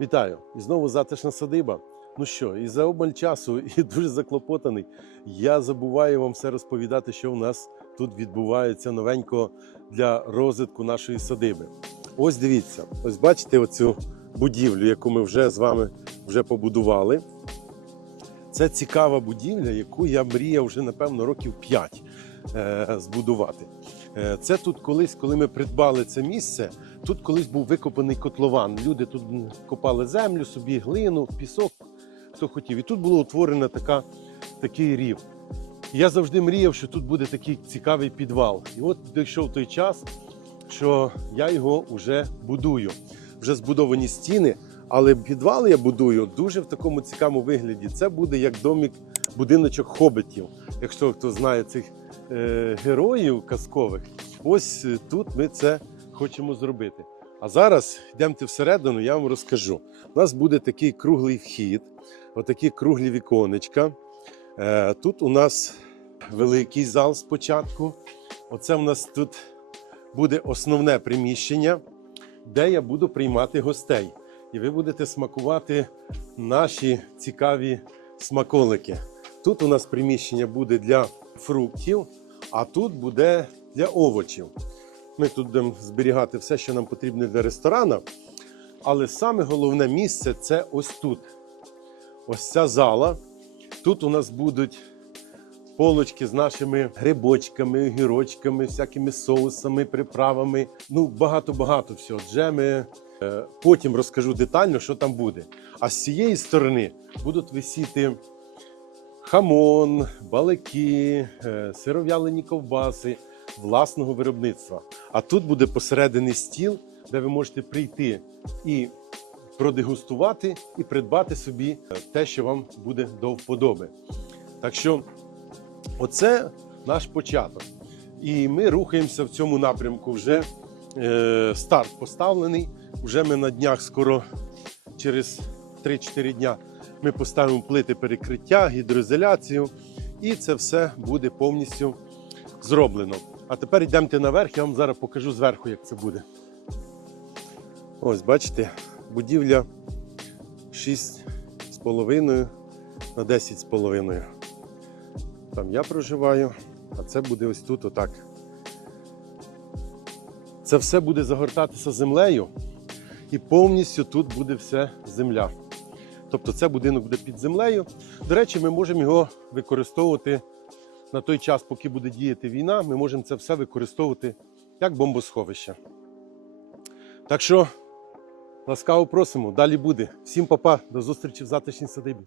Вітаю! І знову затишна садиба. Ну що, і за обмаль часу, і дуже заклопотаний, я забуваю вам все розповідати, що в нас тут відбувається новенько для розвитку нашої садиби. Ось дивіться, ось бачите оцю будівлю, яку ми вже з вами вже побудували. Це цікава будівля, яку я мріяв вже, напевно, років 5 е, збудувати. Е, Це тут колись, коли ми придбали це місце, тут колись був викопаний котлован. Люди тут копали землю, собі глину, пісок, хто хотів. І тут було утворено така, такий рів. Я завжди мріяв, що тут буде такий цікавий підвал. І от дійшов той час, що я його вже будую. Вже збудовані стіни, але підвал я будую дуже в такому цікавому вигляді. Це буде як домик, будиночок хобитів. Якщо хто знає цих е, героїв казкових, ось е, тут ми це хочемо зробити. А зараз йдемте всередину, я вам розкажу. У нас буде такий круглий вхід, отакі круглі віконечка. Е, тут у нас великий зал спочатку. Оце у нас тут буде основне приміщення, де я буду приймати гостей. І ви будете смакувати наші цікаві смаколики. Тут у нас приміщення буде для фруктів, а тут буде для овочів. Ми тут будемо зберігати все, що нам потрібно для ресторана. Але саме головне місце це ось тут. Ось ця зала. Тут у нас будуть полочки з нашими грибочками, гірочками, всякими соусами, приправами. Ну, багато-багато всього. Джеми. Е, Потім розкажу детально, що там буде. А з цієї сторони будуть висіти хамон, балики, е, сиров'ялені ковбаси власного виробництва. А тут буде посередині стіл, де ви можете прийти і продегустувати, і придбати собі е, те, що вам буде до вподоби. Так що, оце наш початок. І ми рухаємося в цьому напрямку. Вже е, старт поставлений. Вже ми на днях скоро, через 3-4 дня, ми поставимо плити перекриття, гідроізоляцію, і це все буде повністю зроблено. А тепер йдемте наверх, я вам зараз покажу зверху, як це буде. Ось, бачите, будівля 6,5 на 10,5. Там я проживаю, а це буде ось тут, отак. Це все буде загортатися землею, і повністю тут буде все земля. Тобто це будинок буде під землею. До речі, ми можемо його використовувати на той час, поки буде діяти війна, ми можемо це все використовувати як бомбосховище. Так що ласкаво просимо, далі буде. Всім папа, до зустрічі в затишній садибі.